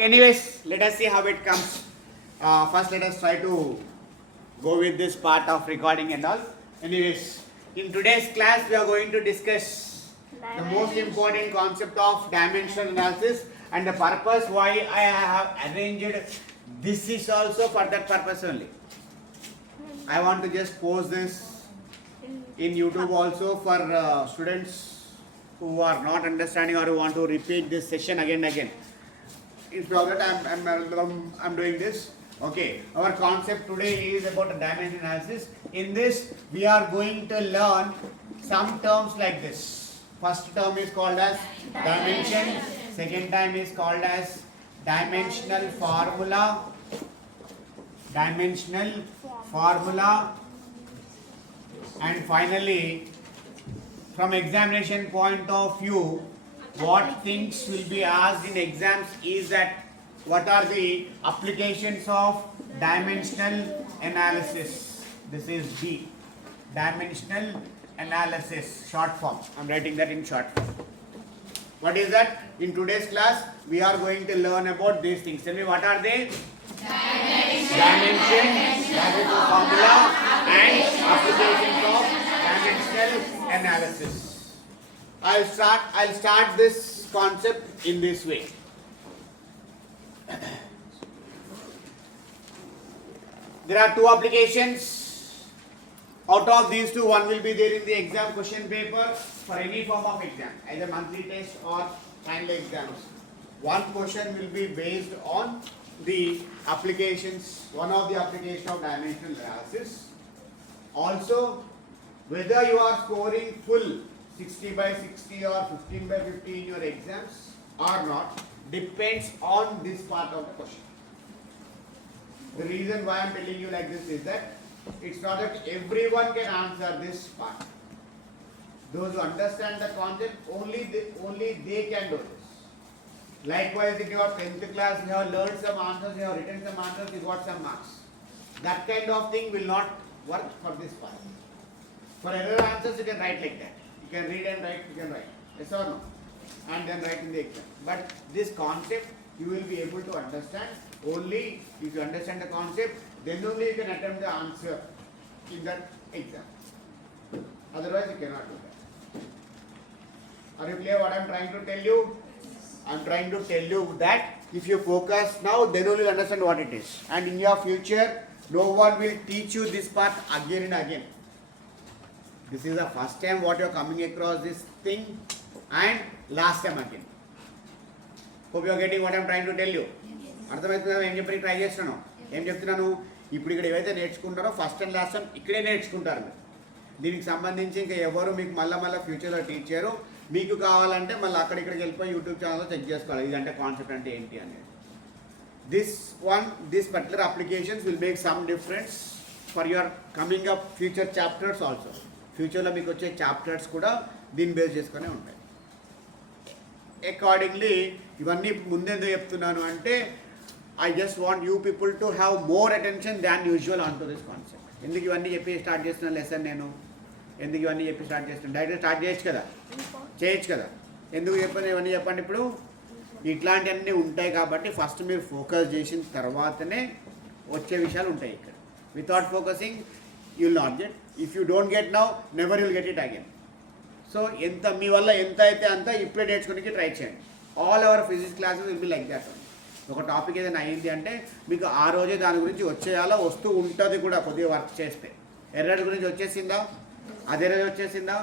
Anyways, let us see how it comes. First, let us try to go with this part of recording and all. Anyways, in today's class, we are going to discuss the most important concept of dimensional analysis and the purpose why I have arranged this is also for that purpose only. I want to just post this in YouTube also for students who are not understanding or who want to repeat this session again and again. Instead of that, I'm doing this. Okay, our concept today is about dimension analysis. In this, we are going to learn some terms like this. First term is called as dimension. Second term is called as dimensional formula. Dimensional formula. And finally, from examination point of view, what things will be asked in exams is that what are the applications of dimensional analysis. This is D. Dimensional analysis, short form. I am writing that in short form. What is that? In today's class, we are going to learn about these things. Tell me, what are they? Dimension, dimensional formula, and applications of dimensional analysis. I'll start this concept in this way. There are two applications. Out of these two, one will be there in the exam question paper for any form of exam, either monthly test or final exams. One question will be based on the applications, one of the applications of dimensional analysis. Also, whether you are scoring full 60 by 60 or 15 by 50 in your exams or not depends on this part of the question. The reason why I am telling you like this is that it's not that everyone can answer this part. Those who understand the concept, only they can do this. Likewise, in your 10th class, you have learned some answers, you have written some answers, you got some marks. That kind of thing will not work for this part. For error answers, you can write like that. You can read and write, you can write. Yes or no? And then write in the exam. But this concept, you will be able to understand only if you understand the concept, then only you can attempt the answer in that exam. Otherwise, you cannot do that. Are you clear what I am trying to tell you? I am trying to tell you that if you focus now, then only you understand what it is. And in your future, no one will teach you this part again and again. This is the first time what you are coming across this thing and last time again. Hope you are getting what I am trying to tell you. అర్థమవుతుందా ఏం చెప్పి ట్రై చేస్తున్నాను ఏం చెప్తున్నాను ఇప్పుడు ఇక్కడ ఏవైతే నేర్చుకుంటారో ఫస్ట్ అండ్ లాస్ట్ టైం ఇక్కడే నేర్చుకుంటారు మీరు దీనికి సంబంధించి ఇంకా ఎవరు మీకు మళ్ళీ ఫ్యూచర్లో టీచ్ చేయరు మీకు కావాలంటే మళ్ళీ అక్కడిక్కడికి వెళ్ళిపోయి యూట్యూబ్ ఛానల్లో చెక్ చేసుకోవాలి ఇదంటే కాన్సెప్ట్ అంటే ఏంటి అనేది this particular applications will make some difference for your coming up future chapters also ఫ్యూచర్లో మీకు వచ్చే చాప్టర్స్ కూడా దీన్ని బేస్ చేసుకునే ఉంటాయి అకార్డింగ్లీ ఇవన్నీ ముందెందుకు చెప్తున్నాను అంటే I just want you people to have more attention than usual onto this concept. ఎందుకు ఇవన్నీ చెప్పి స్టార్ట్ చేస్తున్న లెసన్ నేను ఎందుకు ఇవన్నీ చెప్పి స్టార్ట్ చేస్తున్నాను డైరెక్ట్ స్టార్ట్ చేయొచ్చు కదా ఎందుకు చెప్పండి ఇవన్నీ చెప్పండి ఇప్పుడు ఇట్లాంటివన్నీ ఉంటాయి కాబట్టి ఫస్ట్ మీరు ఫోకస్ చేసిన తర్వాతనే వచ్చే విషయాలు ఉంటాయి ఇక్కడ without focusing you will not get if you don't get now never you'll get it again so ఎంత మీ వల్ల ఎంత అయితే అంత ఇప్పుడే నేర్చుకోవడానికి ట్రై చేయండి all our physics classes will be like that ఒక టాపిక్ ఏదైనా అయింది అంటే మీకు ఆ రోజే దాని గురించి వచ్చేయాలా వస్తూ ఉంటుంది కూడా కొద్దిగా వర్క్ చేస్తే ఎర్రర్ గురించి వచ్చేసిందా అదే రోజు వచ్చేసిందా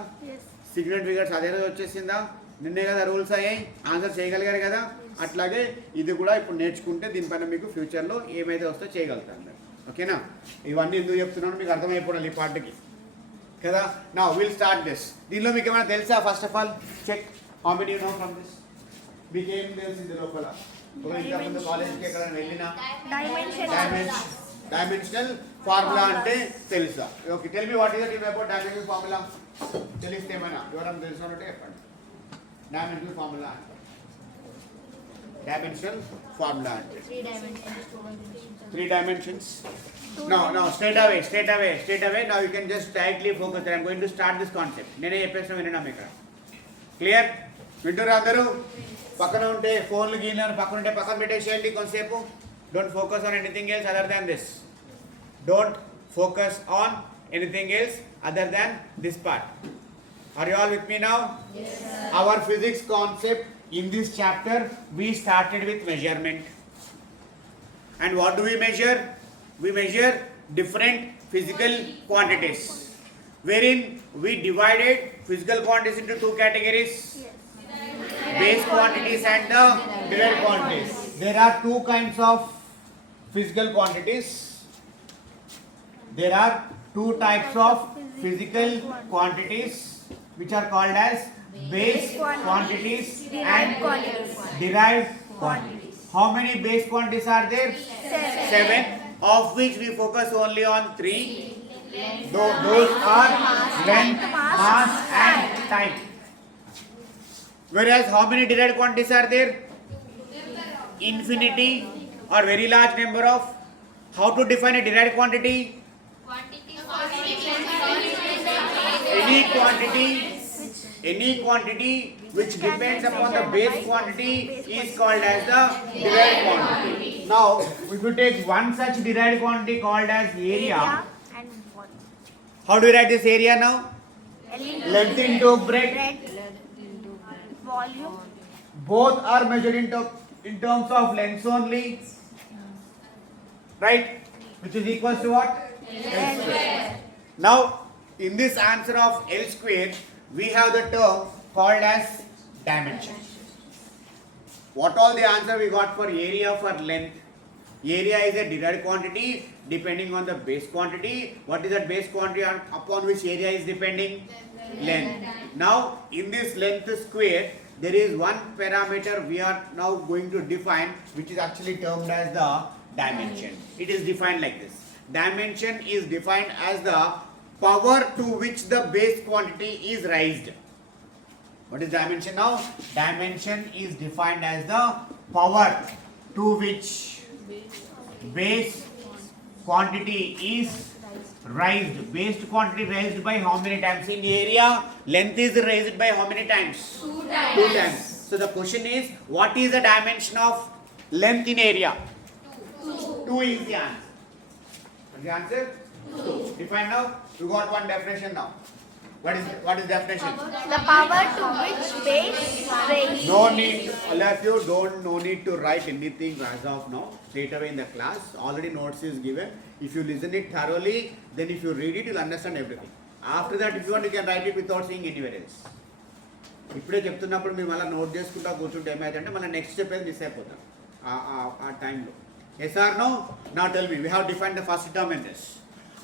సిగ్నల్ ఫిగర్స్ అదే రోజు వచ్చేసిందా నిన్నే కదా రూల్స్ అయ్యాయి ఆన్సర్ చేయగలిగారు కదా అట్లాగే ఇది కూడా ఇప్పుడు నేర్చుకుంటే దీనిపైన మీకు ఫ్యూచర్లో ఏమైతే వస్తో చేయగలుగుతారు ఓకేనా ఇవన్నీ ఎందుకు చెప్తున్నాను మీకు అర్థమైపోవాలి ఈ పార్ట్కి కదా నా విల్ స్టార్ట్ దిస్ దీనిలో మీకు ఏమైనా తెలుసా first of all check how many you know from this మీకేం తెలుసు ఇది లోపల ఇంతకుముందు కాలేజ్కి ఎక్కడ వెళ్ళినా డైమెన్షనల్ ఫార్ములా అంటే తెలుసా okay tell me what is the about dimensional formula తెలిస్తే ఏమైనా ఎవరైనా తెలుసుకుంటే చెప్పండి డైమెన్షనల్ ఫార్ములా అంటే డైమెన్షనల్ ఫార్ములా అంటే 3 dimensions no straight away now you can just directly focus I am going to start this concept నేనే చెప్పేస్తాను వినండి ఇక్కడ క్లియర్ వింటురా అందరూ పక్కన ఉంటే ఫోన్లు గీన్లు పక్కన ఉంటే పక్కన పెట్టేసేయండి కొంతసేపు. Don't focus on anything else other than this. Don't focus on anything else other than this part. Are you all with me now? Yes, sir. Our physics concept in this chapter, we started with measurement. And what do we measure? We measure different physical quantities, wherein we divided physical quantities into two categories: base quantities and the derived quantities. There are two kinds of physical quantities. There are two types of physical quantities which are called as base quantities and derived quantities. How many base quantities are there? 7, of which we focus only on 3. Those are length, mass and time. Whereas how many derived quantities are there? Infinity or very large number of. How to define a derived quantity? Any quantity which depends upon the base quantity is called as the derived quantity. Now, if you take one such derived quantity called as area, And volume. how do you write this area now? Length into breadth. Volume. Both are measured in terms of lengths only, right? Which is equals to what? L square. Now, in this answer of L square, we have the term called as dimension. What all the answer we got for area for length? Area is a derived quantity depending on the base quantity. What is that base quantity upon which area is depending? Length. Now, in this length square, there is one parameter we are now going to define, which is actually termed as the dimension. It is defined like this. Dimension is defined as the power to which the base quantity is raised. What is dimension now? Dimension is defined as the power to which base quantity is raised. Base quantity raised by how many times? In area, length is raised by how many times? 2 times. 2 times. So the question is, what is the dimension of length in area? 2 is the answer. What is the answer? 2. Define now. You got one definition now. What is definition? The power to which base raised. No need, all of you no need to write anything as of now. Straight away in the class, already notes is given. If you listen it thoroughly, then if you read it, you'll understand everything. After that, if you want, you can write it without seeing anywhere else. ఇప్పుడే చెప్తున్నప్పుడు మీరు మళ్ళీ నోట్ చేసుకుంటా కూర్చుంటే ఏమైందంటే మళ్ళీ next step ఏది మిస్ అయిపోతాం ఆ టైంలో. Yes or no? Now tell me, we have defined the first term in this.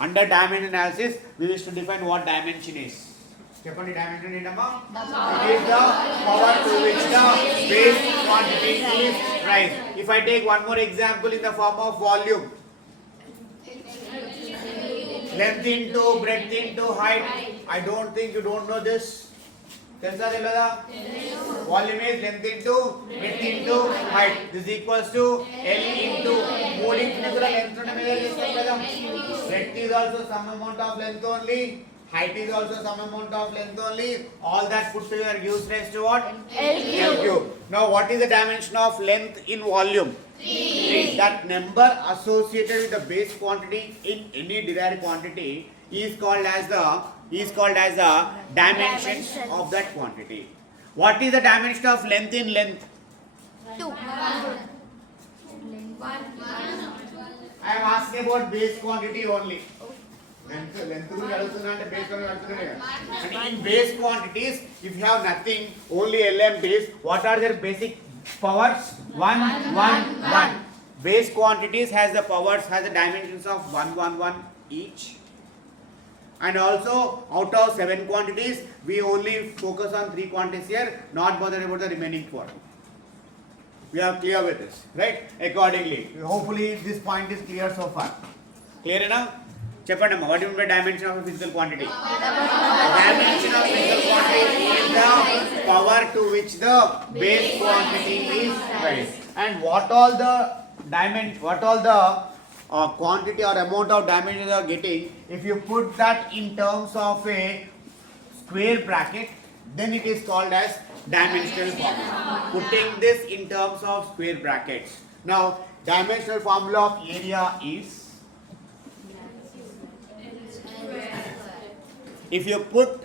Under dimension analysis, we wish to define what dimension is. చెప్పండి dimension ఏంటమ్మా? It is the power to which the base quantity is raised. If I take one more example in the form of volume, length into breadth into height. I don't think you don't know this. తెలుసా తెలియదా? Volume is length into breadth into height. This equals to L into మూడింటిని కూడా length నుండి మెజర్ చేస్తాం కదా. Breadth is also some amount of length only. Height is also some amount of length only. All that put together gives rise to what? L cube. Now what is the dimension of length in volume? 3. That number associated with the base quantity in any derived quantity is called as the dimensions of that quantity. What is the dimension of length in length? 2. I am asking about base quantity only. Length గురించి అడుగుతున్నా అంటే base quantity అడుగుతున్నాను కదా. And in base quantities, if you have nothing, only LM base, what are their basic powers? 1, 1, 1. Base quantities has the powers, has the dimensions of 1, 1, 1 each. And also, out of 7 quantities, we only focus on 3 quantities here, not bother about the remaining 4. We are clear with this, right? Accordingly, hopefully this point is clear so far. Clear enough? చెప్పండమ్మా, what do you mean by dimension of a physical quantity? Dimension of physical quantity is the power to which the base quantity is raised. And what all the quantity or amount of dimension you are getting, if you put that in terms of a square bracket, then it is called as dimensional formula. Putting this in terms of square brackets. Now, dimensional formula of area is, if you put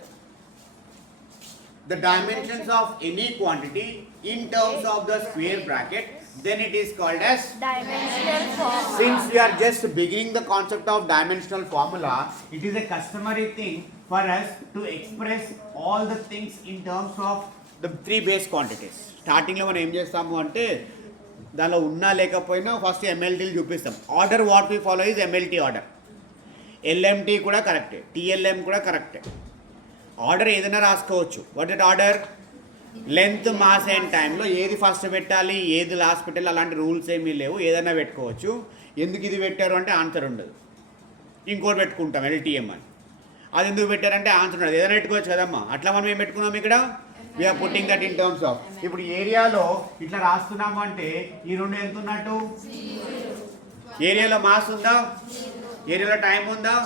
the dimensions of any quantity in terms of the square bracket, then it is called as Dimensional formula. Since we are just beginning the concept of dimensional formula, it is a customary thing for us to express all the things in terms of the three base quantities. స్టార్టింగ్లో మనం ఏం చేస్తాము అంటే దానిలో ఉన్నా లేకపోయినా first ఎంఎల్టీలు చూపిస్తాం. Order what we follow is MLT order. LMT కూడా కరెక్టే, టిఎల్ఎం కూడా కరెక్టే. ఆర్డర్ ఏదైనా రాసుకోవచ్చు. What it order? Length, mass and టైంలో ఏది ఫస్ట్ పెట్టాలి, ఏది లాస్ట్ పెట్టాలి, అలాంటి రూల్స్ ఏమీ లేవు. ఏదైనా పెట్టుకోవచ్చు. ఎందుకు ఇది పెట్టారు అంటే ఆన్సర్ ఉండదు. ఇంకోటి పెట్టుకుంటాం ఎల్టీఎం అని. అది ఎందుకు పెట్టారంటే ఆన్సర్ ఉండదు. ఏదైనా పెట్టుకోవచ్చు కదమ్మా. అట్లా మనం ఏం పెట్టుకున్నాం ఇక్కడ? We are putting that in terms of. ఇప్పుడు ఏరియాలో ఇట్లా రాస్తున్నాము అంటే ఈ రెండు ఎంత ఉన్నట్టు? ఏరియాలో మాస్ ఉందా? ఏరియాలో టైం ఉందా?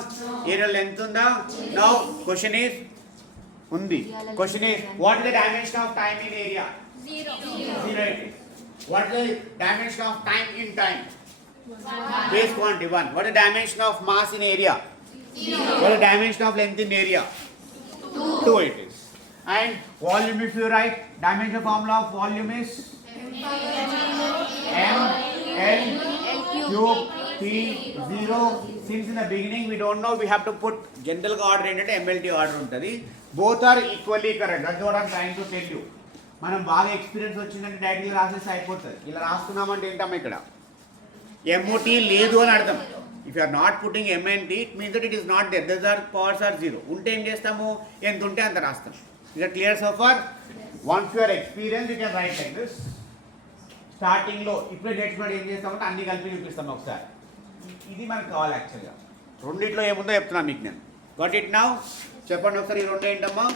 ఏరియాలో లెంత్ ఉందా? నౌ క్వశ్చన్ ఈజ్ ఉంది. Question is, what is the dimension of time in area? Zero. It is. What is the dimension of time in time? Base quantity 1. What is the dimension of mass in area? 0. What is the dimension of length in area? 2 it is. And volume, if you write, dimension formula of volume is m l cube p 0. Since in the beginning we don't know, we have to put general order ఏంటంటే MLT order ఉంటుంది. Both are equally correct. That's what I'm trying to tell you. మనం బాగా ఎక్స్పీరియన్స్ వచ్చిందంటే డైరెక్ట్గా రాసేసి అయిపోతుంది. ఇలా రాస్తున్నామంటే ఏంటమ్మా ఇక్కడ ఎంఓటీ లేదు అని అర్థం. If you are not putting MNT, it means that it is not there. Thus are powers are zero. ఉంటే ఏం చేస్తాము? ఎంత ఉంటే అంత రాస్తాం. It clear so far? Once you are experience you can write like this. స్టార్టింగ్లో ఇప్పుడే నేర్చుకున్నాడు ఏం చేస్తామంటే అన్ని కలిపి చూపిస్తాం ఒకసారి. ఇది మనకు కావాలి యాక్చువల్గా. రెండిట్లో ఏముందో చెప్తున్నాను మీకు నేను. Got it now? చెప్పండి ఒకసారి ఈ రెండు ఏంటమ్మా?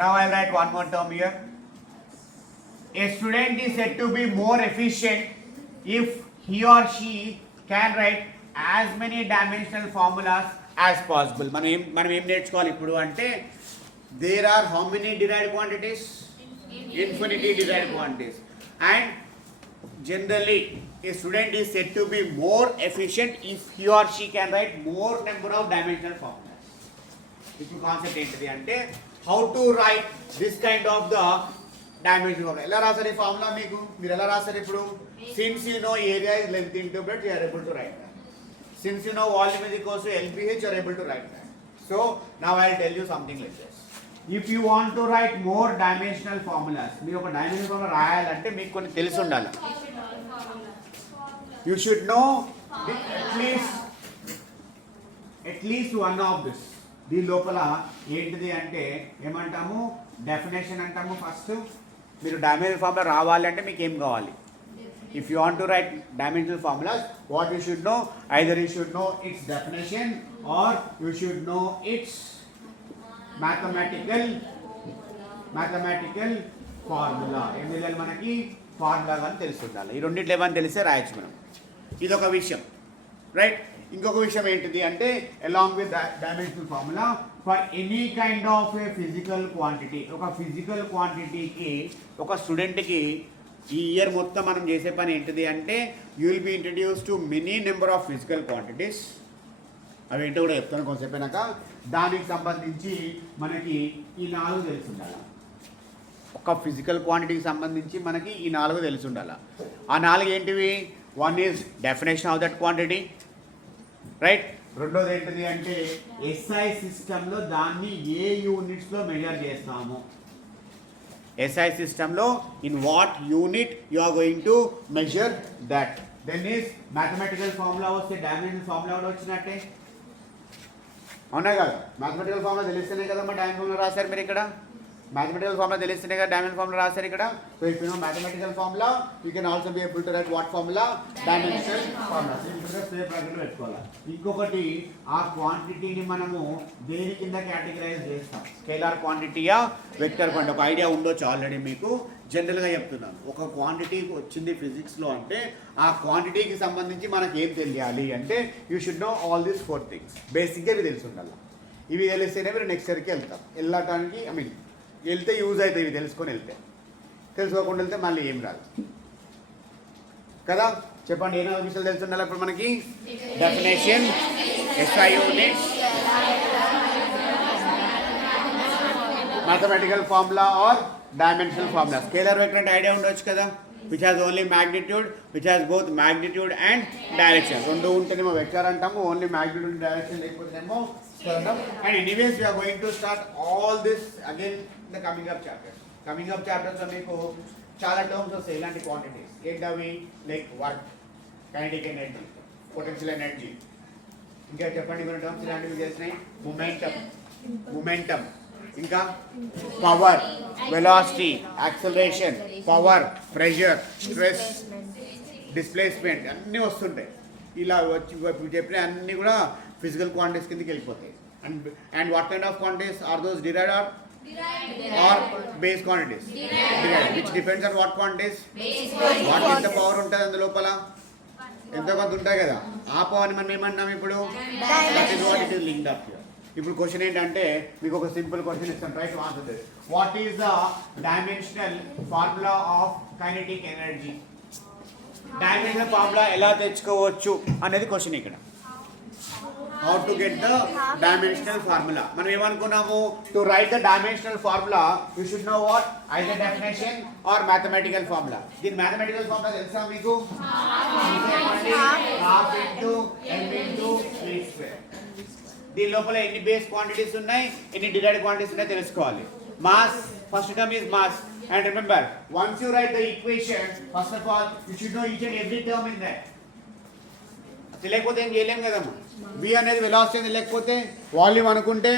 Now I'll write one more term here. A student is said to be more efficient if he or she can write as many dimensional formulas as possible. మనం ఏం నేర్చుకోవాలి ఇప్పుడు అంటే, there are how many derived quantities? Infinity derived quantities. And generally a student is said to be more efficient if he or she can write more number of dimensional formulas. ఇప్పుడు కాన్సెప్ట్ ఏంటిది అంటే, how to write this kind of the dimensional formula. ఎలా రాస్తారు ఈ ఫార్ములా? మీరు ఎలా రాస్తారు ఇప్పుడు? Since you know area is length into breadth, you are able to write that. Since you know volume is equals to LBH, you are able to write that. So now I will tell you something like this. If you want to write more dimensional formulas, మీరు ఒక dimensional formula రాయాలంటే మీకు కొన్ని తెలిసి ఉండాలి. You should know at least one of this. దీని లోపల ఏంటిది అంటే ఏమంటాము? డెఫినేషన్ అంటాము. ఫస్ట్ మీరు డైమెన్షనల్ ఫార్ములా రావాలి అంటే మీకు ఏం కావాలి? If you want to write dimensional formulas, what you should know? Either you should know its definition or you should know its mathematical formula. ఏం తెలియాలి మనకి? ఫార్ములా కానీ తెలిసి ఉండాలి. ఈ రెండింటిలో ఏమని తెలిస్తే రాయొచ్చు మనం. ఇదొక విషయం, రైట్? ఇంకొక విషయం ఏంటిది అంటే, along with dimensional formula for any kind of A physical quantity. ఒక ఫిజికల్ క్వాంటిటీకి ఒక స్టూడెంట్కి ఈ ఇయర్ మొత్తం మనం చేసే పని ఏంటిది అంటే, you will be introduce to many number of physical quantities. అవి ఏంటో కూడా చెప్తాను కొంచెం అయినాక. దానికి సంబంధించి మనకి ఈ 4 తెలిసి ఉండాలి. ఒక ఫిజికల్ క్వాంటిటీకి సంబంధించి మనకి ఈ 4 తెలిసి ఉండాలి. ఆ 4 ఏంటివి? One is definition of that quantity, right? రెండోది ఏంటిది అంటే ఎస్ఐ సిస్టంలో దాన్ని ఏ యూనిట్స్లో మెజర్ చేస్తాము. SI సిస్టంలో in what unit you are going to measure that. Then is mathematical formula వస్తే డైమెన్షనల్ ఫార్ములా కూడా వచ్చినట్టే, అవునా కదా? మ్యాథమెటికల్ ఫార్ములా తెలిస్తేనే కదమ్మా డైమెన్షనల్ ఫార్ములా రాశారు మీరు ఇక్కడ. Mathematical formula తెలిస్తేనే కదా dimensional formula రాశారు ఇక్కడ. So if you know mathematical formula, you can also be able to write what formula? Dimensional formula. సింపుల్గా స్క్వేర్ బ్రాకెట్లో పెట్టుకోవాలి. ఇంకొకటి ఆ క్వాంటిటీని మనము దేని కింద కేటగిరైజ్ చేస్తాం? స్కేలార్ క్వాంటిటీయా వెక్టర్ క్వాంటిటీ? ఒక ఐడియా ఉండొచ్చు ఆల్రెడీ మీకు. జనరల్గా చెప్తున్నాను, ఒక క్వాంటిటీ వచ్చింది ఫిజిక్స్లో అంటే ఆ క్వాంటిటీకి సంబంధించి మనకి ఏం తెలియాలి అంటే you should no all these 4 థింగ్స్. బేసిక్గా ఇవి తెలిసి ఉండాలి. ఇవి తెలిస్తేనే మీరు నెక్స్ట్ ఇయర్కి వెళ్తాం. వెళ్ళటానికి వెళ్తే యూజ్ అవుతాయి ఇవి తెలుసుకొని వెళ్తే. తెలుసుకోకుండా వెళ్తే మళ్ళీ ఏం రాదు కదా. చెప్పండి, ఏమైనా విషయాలు తెలిసి ఉండాలి ఇప్పుడు మనకి? Definition, SI unit, mathematical formula or dimensional formula. Scalar vector అంటే ఐడియా ఉండొచ్చు కదా, which has only magnitude, which has both magnitude and direction. రెండు ఉంటేనేమో వెక్టర్ అంటాము, ఓన్లీ magnitude and direction లేకపోతేనేమో స్కేలార్ అంటాం. And anyways we are going to start all this again in the coming up chapters. Coming up chapters లో మీకు చాలా టర్మ్స్ వస్తాయి ఇలాంటి క్వాంటిటీస్. ఏంటవి? Like work, kinetic energy, potential energy. ఇంకా చెప్పండి కొన్ని టర్మ్స్ ఇలాంటివి చేసినాయి. మొమెంటం, ఇంకా power, velocity, acceleration, power, pressure, stress, displacement అన్నీ వస్తుంటాయి. ఇలా వచ్చి చెప్పిన అన్నీ కూడా ఫిజికల్ క్వాంటిటీస్ కిందకి వెళ్ళిపోతాయి. And what kind of quantities are those? Derived or base quantities? Derived, which depends on what quantities? What ఎంత పవర్ ఉంటుంది అందులోపల, ఎంతో కొంత ఉంటాయి కదా. ఆ పవర్ని మనం ఏమన్నాం ఇప్పుడు? That is what it is linked up here. ఇప్పుడు క్వశ్చన్ ఏంటంటే మీకు ఒక సింపుల్ క్వశ్చన్ ఇస్తాను, try to answer this. What is the dimensional formula of kinetic energy? Dimensional formula ఎలా తెచ్చుకోవచ్చు అనేది క్వశ్చన్ ఇక్కడ. How to get the dimensional formula? మనం ఏమనుకున్నాము? To write the dimensional formula you should know what? Either definition or mathematical formula. దీని mathematical formula తెలుసా మీకు? half into m into v square. దీని లోపల ఎన్ని బేస్ క్వాంటిటీస్ ఉన్నాయి, ఎన్ని డిరైవ్డ్ క్వాంటిటీస్ ఉన్నాయి తెలుసుకోవాలి. Mass, first term is mass. And remember, once you right the equation, first of all you should know each and every term in that. తెలియకపోతే ఏం చేయలేం కదమ్మా. v అనేది వెలాసిటీ అని తెలియకపోతే, వాల్యూమ్ అనుకుంటే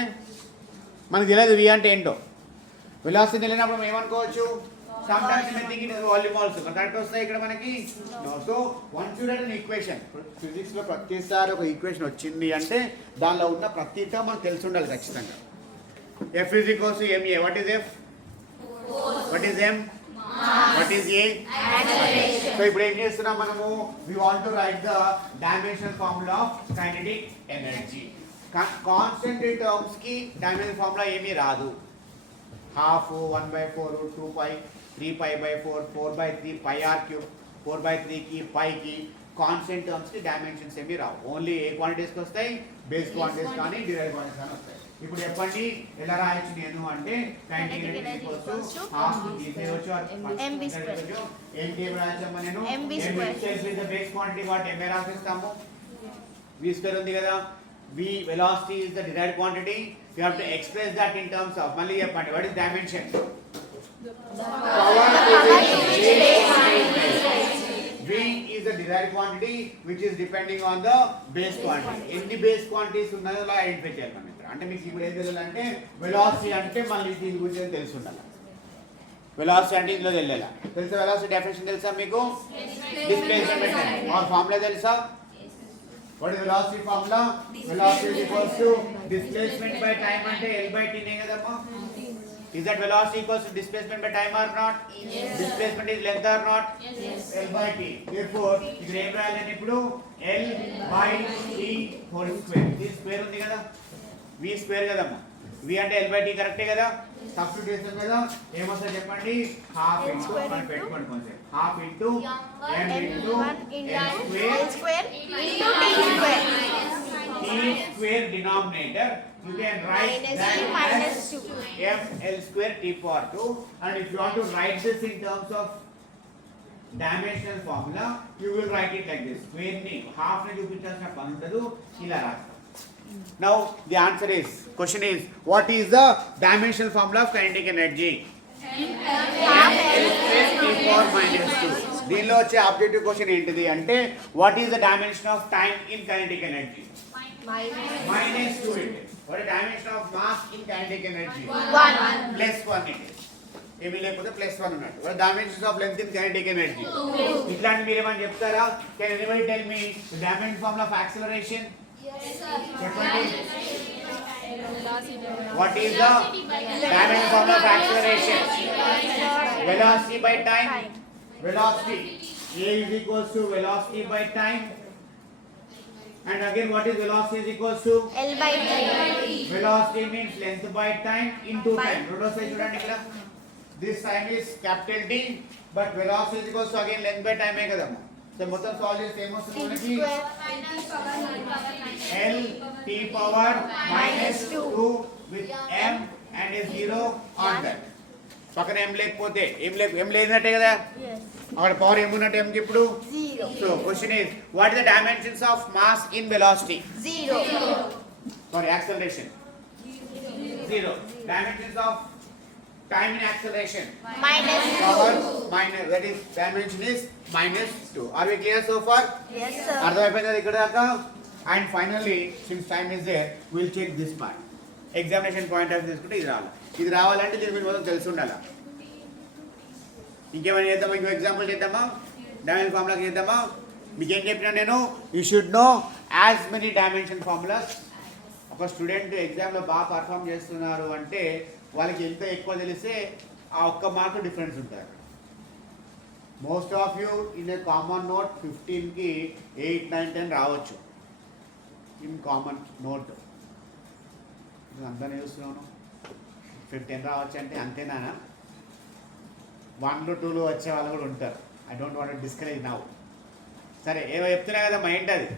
మనకు తెలియదు v అంటే ఏంటో. వెలాసిటీ తెలియనప్పుడు మనం ఏమనుకోవచ్చు? sometimes you may think it is volume also, but that వస్తాయి ఇక్కడ మనకి. So once you right an equation, physics లో ప్రతిసారి ఒక ఈక్వేషన్ వచ్చింది అంటే దానిలో ఉన్న ప్రతి టర్మ్ మనకు తెలిసి ఉండాలి ఖచ్చితంగా. F is equals to ma. What is F? What is m? What is a? So ఇప్పుడు ఏం చేస్తున్నాం మనము? we want to write the dimensional formula of kinetic energy. Constant terms కి డైమెన్షనల్ ఫార్ములా ఏమీ రాదు. half, 1/4, 2 pi, 3 pi by 4, 4 by 3 pi r cube, 4 by 3 కి pi కి constant terms కి డైమెన్షన్స్ ఏమీ రావు. ఓన్లీ ఏ క్వాంటిటీస్కి వస్తాయి? బేస్ క్వాంటిటీస్ కానీ డిరైవ్డ్ క్వాంటిటీస్ కానీ వస్తాయి. ఇప్పుడు చెప్పండి ఎలా రాయొచ్చు నేను అంటే kinetic energy equals to half తీసేయొచ్చు mv square. ఏంటి ఏం రాయొచ్చమ్మా నేను? mv square with the base quantity what m రాసేస్తాము. v స్క్వేర్ ఉంది కదా. v velocity is the derived quantity. You have to express that in terms of మళ్ళీ చెప్పండి, what is dimension? Power to which v is the derived quantity which is depending on the base quantity. ఎన్ని base quantities ఉన్నాయో అలా ఐడెంటిఫై చేయాలి మనం ఇక్కడ. అంటే మీకు ఇప్పుడు ఏం తెలియాలంటే వెలాసిటీ అంటే మళ్ళీ దీని గురించి తెలిసి ఉండాలి. వెలాసిటీ అంటే ఇందులో తెలియాలి. తెలుసా? వెలాసిటీ డెఫినిషన్ తెలుసా మీకు? డిస్ప్లేస్మెంట్ ఆర్ ఫార్ములా తెలుసా? What is velocity formula? Velocity is equals to displacement by time అంటే L by T నే కదమ్మా. Is that velocity equals to displacement by time or not? Yes. Displacement is length or not? Yes. L by T. Therefore, ఇక్కడ ఏం రాయాలని ఇప్పుడు? L by T whole square. ఇది స్క్వేర్ ఉంది కదా, v స్క్వేర్ కదమ్మా. v అంటే L by T కరెక్టే కదా. సబ్స్టిట్యూట్ చేస్తాం కదా, ఏమొస్తుంది చెప్పండి? హాఫ్ ఇంటూ మనం పెట్టుకోండి కొంచెం. Half into m into L square into t square. t square denominator you can write that minus as 2 m L square t power 2. And if you want to write this in terms of dimensional formula, you will write it like this. Square ni half ni చూపించాల్సిన పని ఉండదు, ఇలా రాస్తాం. Now the answer is, question is, what is the dimensional formula of kinetic energy? half L square t power minus 2. దీనిలో వచ్చే objective question ఏంటిది అంటే what is the dimension of time in kinetic energy? minus Minus 2 it is. What is dimension of mass in kinetic energy? 1. Plus 1 it is. ఏమీ లేకపోతే ప్లస్ 1 ఉన్నట్టు. Dimensions of length in kinetic energy. ఇట్లాంటి మీరు ఏమని చెప్తారా? Can anybody tell me the dimension formula of acceleration? చెప్పండి. What is the dimension formula of acceleration? Velocity by time. Velocity. A is equals to velocity by time. And again, what is velocity is equals to? L by T. Velocity means length by time into time. Rotosai chudandi ikkada. This time is capital T, but velocity is equals to again length by time kadamma. So మొత్తం సాల్వ్ చేస్తే ఏమొస్తుంది మనకి? L T power minus 2 with m and a 0 on that. పక్కన m లేకపోతే m లేనట్టే కదా? Yes. అక్కడ పవర్ ఏమున్నట్టు m కి ఇప్పుడు 0. So question is what is the dimensions of mass in velocity 0. Sorry acceleration 0 dimensions of time in acceleration Minus 2. Power minus that is dimension is -2 are we clear so far Yes, sir. అర్థమైపోయింది ఇక్కడ దాకా and finally since time is there will check this part examination point of తీసుకుంటే ఇది రావాలంటే దీని మీద మొత్తం తెలిసి ఉండాలి ఇంకేమైనా చేద్దామా ఇంకో ఎగ్జాంపుల్ చేద్దామా డైమెన్షన్ ఫార్ములాకి చేద్దామా మీకు ఏం చెప్పినా నేను you should no as many dimension formulas ఒక స్టూడెంట్ ఎగ్జామ్లో బాగా పర్ఫామ్ చేస్తున్నారు అంటే వాళ్ళకి ఎంత ఎక్కువ తెలిస్తే ఆ ఒక్క మార్కు డిఫరెన్స్ ఉంటుంది most of you in a common note 15కి 8, 9, 10 రావచ్చు ఇన్ కామన్ నోట్ అంతానే చూస్తున్నాను 10 రావచ్చు అంటే అంతేనా 1లో 2లో వచ్చే వాళ్ళు కూడా ఉంటారు I don't want discourage now సరే ఏమో చెప్తున్నా కదా మైండ్ అది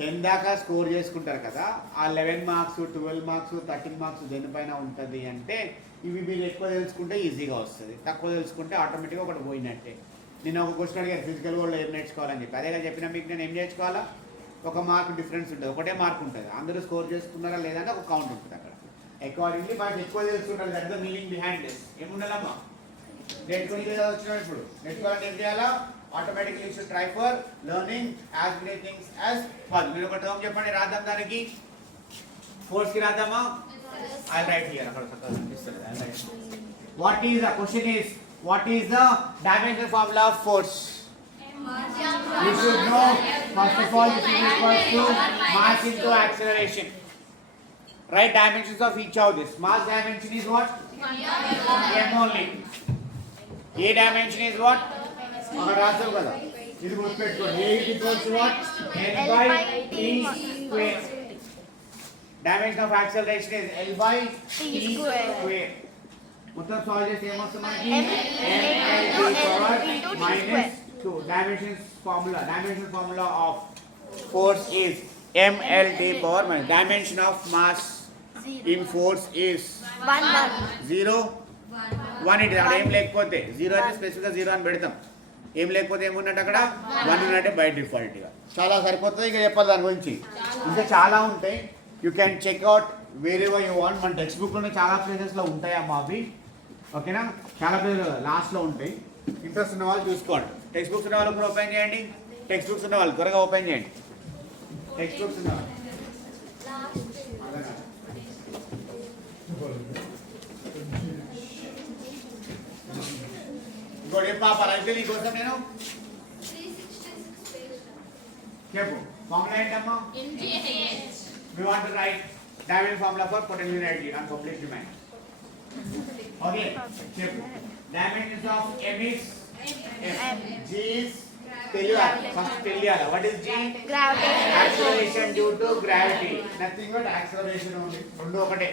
10 దాకా స్కోర్ చేసుకుంటారు కదా ఆ 11 మార్క్స్ 12 మార్క్స్ 13 మార్క్స్ దేనిపైన ఉంటుంది అంటే ఇవి మీరు ఎక్కువ తెలుసుకుంటే ఈజీగా వస్తుంది తక్కువ తెలుసుకుంటే ఆటోమేటిక్గా ఒకటి పోయినట్టే నేను ఒక క్వశ్చన్ అడిగాను ఫిజికల్ వరల్డ్లో ఏం నేర్చుకోవాలని చెప్పి అదేగా చెప్పినా మీకు నేను ఏం నేర్చుకోవాలా ఒక మార్క్ డిఫరెన్స్ ఉంటుంది ఒకటే మార్క్ ఉంటుంది అందరూ స్కోర్ చేసుకున్నారా లేదంటే ఒక కౌంట్ ఉంటుంది అక్కడ అకార్డింగ్లీ మనకి ఎక్కువ తెలుసుకుంటారు that the meaning behind this ఏముండాలమ్మా నేర్చుకుని కదా వచ్చినాడు ఇప్పుడు నేర్చుకోవాలంటే ఏం చేయాలా automatically you should try for learning as many things as possible మీరు ఒక టర్మ్ చెప్పండి రాద్దాం దానికి ఫోర్స్ కి రాద్దామా ఐ రైట్ హియర్ అక్కడ చక్కగా కనిపిస్తుంది I right what is the question is what is the dimension formula of force you should know first of all this is equal to mass into acceleration. Right dimensions of each of this. Mass dimension is what? M only. A dimension is what? రాసారు కదా ఇది గుర్తుపెట్టుకోండి A is equal to what? L by T square. Dimension of acceleration is L by T square. మొత్తం సాల్వ్ చేస్తే ఏమొస్తుంది మనకి m l power -2 dimension formula of force is mlt power minus dimension of mass in force is 0 1 it అక్కడ ఏం లేకపోతే 0 అంటే స్పెసిఫిక్ గా 0 అని పెడతాం ఏం లేకపోతే ఏమున్నట్టు అక్కడ 1 ఉన్నట్టే బై డిఫాల్ట్ గా చాలా సరిపోతుంది ఇంకా చెప్పాలి దాని గురించి ఇంకా చాలా ఉంటాయి you can check out wherever you want మన టెక్స్ట్ బుక్ లోనే చాలా ప్లేసెస్ లో ఉంటాయి అమ్మా అవి ఓకేనా చాలా ప్లేసెస్ లాస్ట్ లో ఉంటాయి ఇంట్రెస్ట్ ఉన్న వాళ్ళు చూసుకోండి టెక్స్ట్ బుక్స్ ఉన్న వాళ్ళు కూడా ఓపెన్ చేయండి టెక్స్ట్ బుక్స్ ఉన్న వాళ్ళు త్వరగా ఓపెన్ చేయండి టెక్స్ట్ బుక్స్ ఉన్న వాళ్ళు ఇంకోటి పాప అయితే నీకోసం నేను చెప్పు ఫార్ములా ఏంటమ్మా we want to write dimension formula for potential energy on public demand okay చెప్పు dimensions of m is m g is తెలియాలి ఫస్ట్ తెలియాలి what is g Gravity. acceleration due to gravity nothing but acceleration only రెండు ఒకటే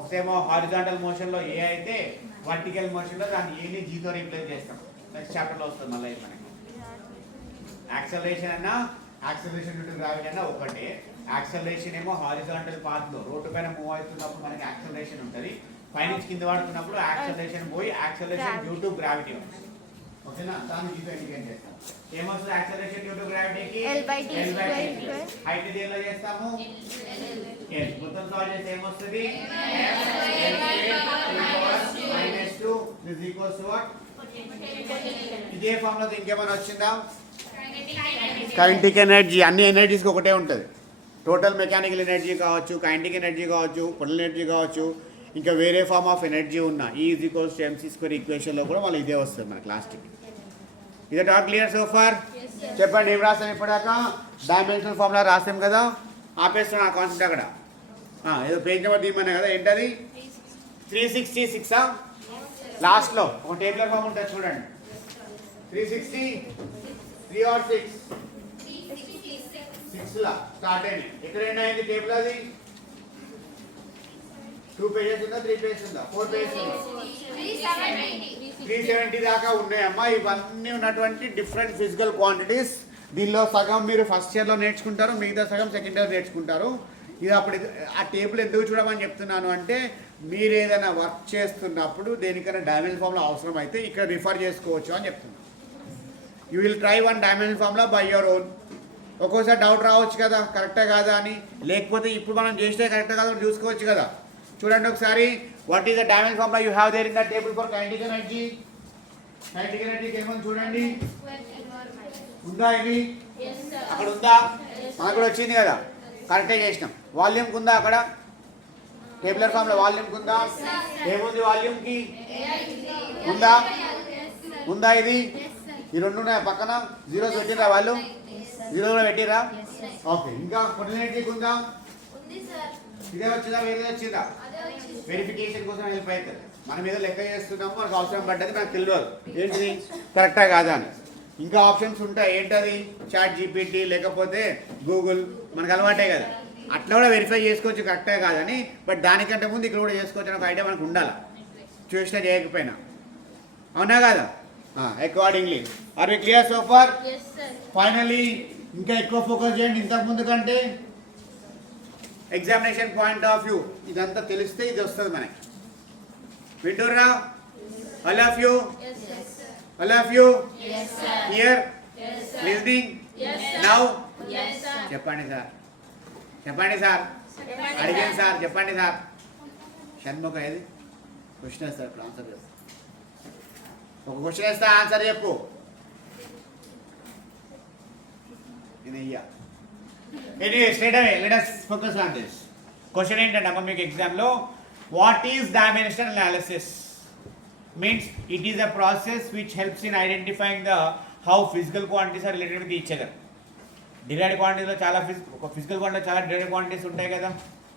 ఒకటేమో horizontal motion లో a అయితే vertical motion లో దాన్ని a ని g తో రీప్లేస్ చేస్తాం నెక్స్ట్ చాప్టర్ లో వస్తుంది మళ్ళీ మనకి యాక్సలరేషన్ అన్నా యాక్సలరేషన్ డ్యూ టు గ్రావిటీ అన్నా ఒకటే యాక్సలరేషన్ ఏమో హారిజాంటల్ పాత్ లో రోడ్డు పైన మూవ్ అవుతున్నప్పుడు మనకి యాక్సలరేషన్ ఉంటుంది పైనుంచి కింద పడుతున్నప్పుడు యాక్సలరేషన్ పోయి యాక్సలరేషన్ డ్యూ టు గ్రావిటీ ఉంటుంది ఓకేనా దాన్ని జీతో ఇండికేట్ చేస్తాం ఏమొస్తుంది యాక్సలరేషన్ డ్యూ టు గ్రావిటీకి L by T square. Height దేనిలో చేస్తాము L మొత్తం సాల్వ్ చేస్తే ఏమొస్తుంది -2 is equals to what ఇదే ఫార్ములా ఇంకేమైనా వచ్చిందా కైనెటిక్ ఎనర్జీ అన్ని ఎనర్జీస్కి ఒకటే ఉంటుంది టోటల్ మెకానికల్ ఎనర్జీ కావచ్చు, కైనెటిక్ ఎనర్జీ కావచ్చు, పొటెన్షియల్ ఎనర్జీ కావచ్చు, ఇంకా వేరే ఫార్మ్ ఆఫ్ ఎనర్జీ ఉన్న E is equals to MC square ఈక్వేషన్లో కూడా మళ్ళీ ఇదే వస్తుంది మనకి లాస్ట్కి. ఇదే టాక్ క్లియర్ సో ఫార్? చెప్పండి ఏం రాస్తాం ఇప్పటిదాకా? డైమెన్షనల్ ఫార్ములా రాస్తాం కదా, ఆపేస్తున్నాం ఆ కాన్సెప్ట్ అక్కడ. ఏదో పేజ్ నెంబర్ తీయమన్నా కదా, ఏంటది? 366 లాస్ట్లో ఒక టేబులర్ ఫామ్ ఉంటుంది చూడండి. 360 3 or 6 6లా స్టార్ట్ అయింది. ఎక్కడ ఎండ్ అయింది టేబుల్? అది 2 పేజెస్ ఉందా, 3 పేజెస్ ఉందా, 4 పేజెస్ ఉందా? 370 దాకా ఉన్నాయమ్మా. ఇవన్నీ ఉన్నటువంటి డిఫరెంట్ ఫిజికల్ క్వాంటిటీస్. దీనిలో సగం మీరు ఫస్ట్ ఇయర్లో నేర్చుకుంటారు, మిగతా సగం సెకండ్ ఇయర్ నేర్చుకుంటారు. ఇది అప్పుడు ఆ టేబుల్ ఎందుకు చూడమని చెప్తున్నాను అంటే, మీరు ఏదైనా వర్క్ చేస్తున్నప్పుడు దేనికైనా డైమెన్షన్ ఫార్ములా అవసరం అయితే ఇక్కడ రిఫర్ చేసుకోవచ్చు అని చెప్తున్నాను. You will try one dimension formula by your own. ఒక్కోసారి డౌట్ రావచ్చు కదా, కరెక్టే కాదా అని. లేకపోతే ఇప్పుడు మనం చేస్తే కరెక్టే కాదా చూసుకోవచ్చు కదా. చూడండి ఒకసారి, what is the dimension formula you have there in the table for kinetic energy? Kinetic ఎనర్జీకి ఏమని చూడండి, ఉందా ఇది? అక్కడ ఉందా? మనకు కూడా వచ్చింది కదా, కరెక్టే చేసినాం. వాల్యూమ్కి ఉందా అక్కడ? టేబులర్ ఫామ్లో వాల్యూమ్కి ఉందా? ఏముంది వాల్యూమ్కి? ఉందా? ఉందా ఇది? ఈ రెండు ఉన్నాయా పక్కన? జీరోస్ పెట్టిరా వాళ్ళు? జీరో కూడా పెట్టిరా? ఓకే. ఇంకా పొటెన్షియల్ ఎనర్జీకి ఉందా? ఇదే వచ్చిందా, వేరే వచ్చిందా? వెరిఫికేషన్ కోసం హెల్ప్ అవుతుంది. మనం ఏదో లెక్క చేస్తున్నాము, మనకు అవసరం పడ్డది మనకు తెలియదు ఏంటిది కరెక్టా కాదా అని. ఇంకా ఆప్షన్స్ ఉంటాయి, ఏంటది? చాట్ జీపీటీ లేకపోతే గూగుల్, మనకు అలవాటే కదా. అట్లా కూడా వెరిఫై చేసుకోవచ్చు కరెక్టే కాదని. బట్ దానికంటే ముందు ఇక్కడ కూడా చేసుకోవచ్చు అని ఒక ఐడియా మనకు ఉండాలి, చూసినా చేయకపోయినా. అవునా కదా? Accordingly are we clear so far? Finally ఇంకా ఎక్కువ ఫోకస్ చేయండి ఇంతకుముందు కంటే. ఎగ్జామినేషన్ పాయింట్ ఆఫ్ వ్యూ ఇదంతా తెలిస్తే ఇది వస్తుంది మనకి. వింటుర్రా? All of you? All of you? Yes, sir. Here? Yes, sir. Listening? Yes, sir. Now? Yes, sir. చెప్పండి సార్, చెప్పండి సార్, అడిగాను సార్, చెప్పండి సార్. షణ్ముఖ ఏది? క్వశ్చన్ వేస్తారు, ఇప్పుడు ఆన్సర్ చెప్పు. ఒక క్వశ్చన్ వేస్తా, ఆన్సర్ చెప్పు. ఇదయ్యా. Anyway straight away let us focus on this. Question ఏంటంటే అమ్మ మీకు ఎగ్జామ్లో, what is dimensional analysis? Means it is a process which helps in identifying the how physical quantities are related with each other. Derived quantities లో చాలా physical quantity చాలా derived quantities ఉంటాయి కదా,